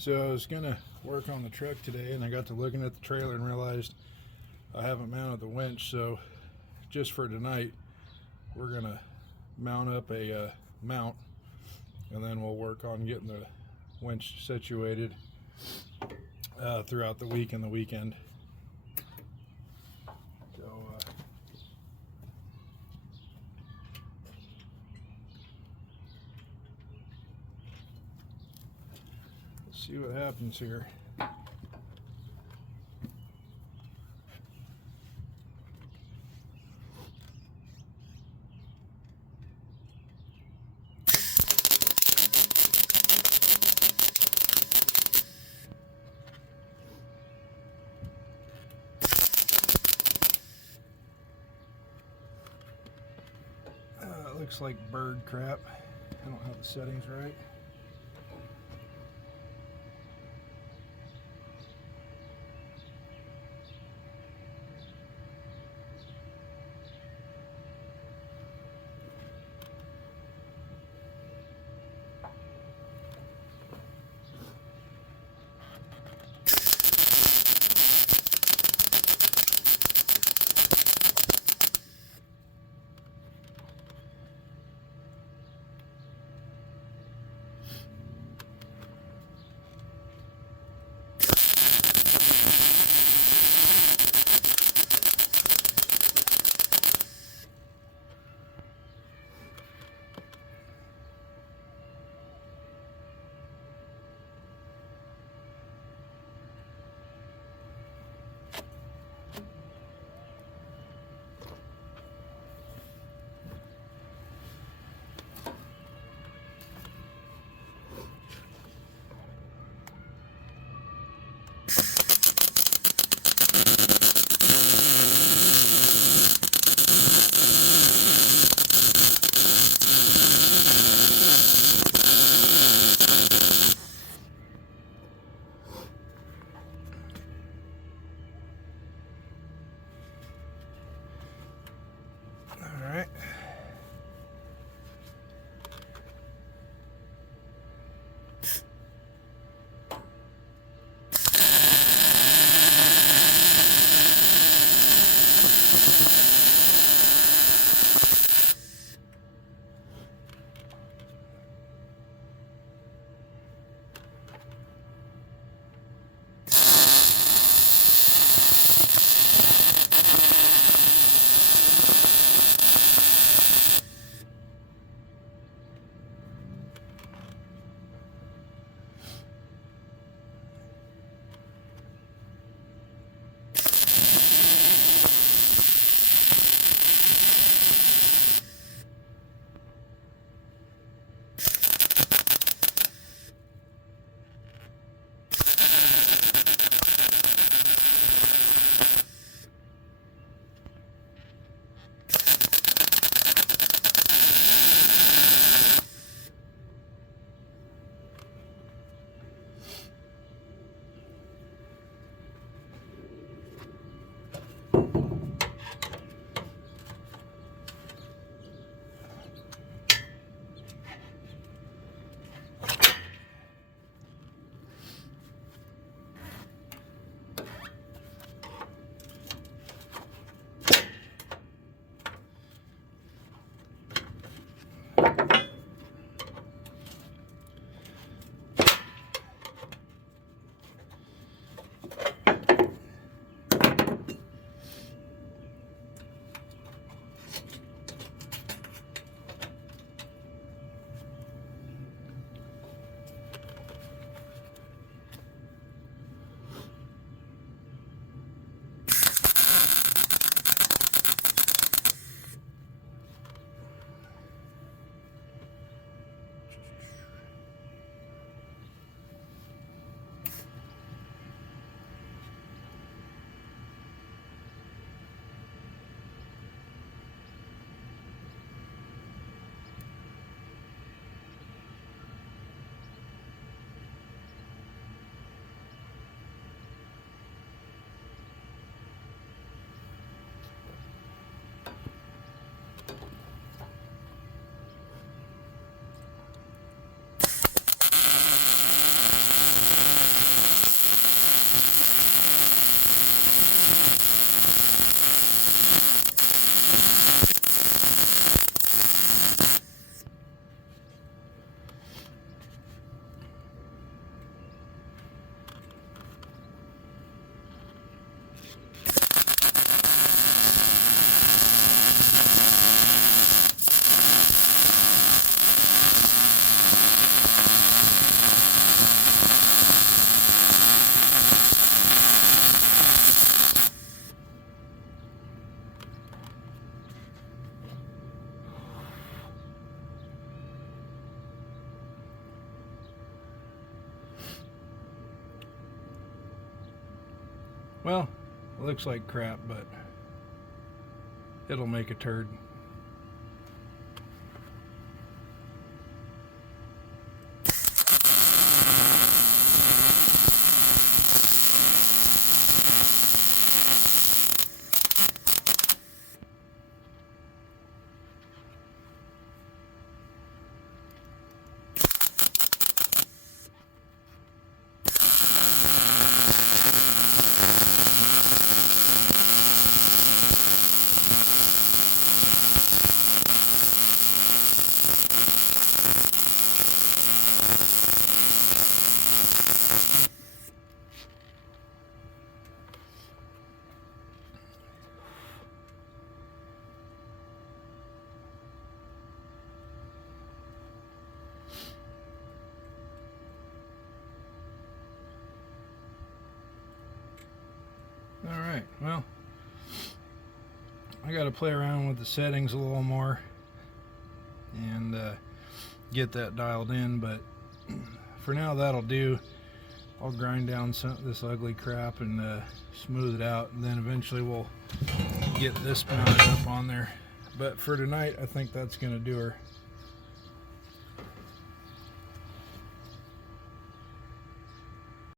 So I was gonna work on the truck today, and I got to looking at the trailer and realized I haven't mounted the winch. So just for tonight, we're gonna mount up a mount, and then we'll work on getting the winch situated throughout the week and the weekend. So let's see what happens here. It looks like bird crap. I don't have the settings right. Well, it looks like crap, but it'll make a turd. Alright, well, I got to play around with the settings a little more and get that dialed in, but for now that'll do. I'll grind down this ugly crap and smooth it out, and then eventually we'll get this mounted up on there. But for tonight, I think that's going to do her.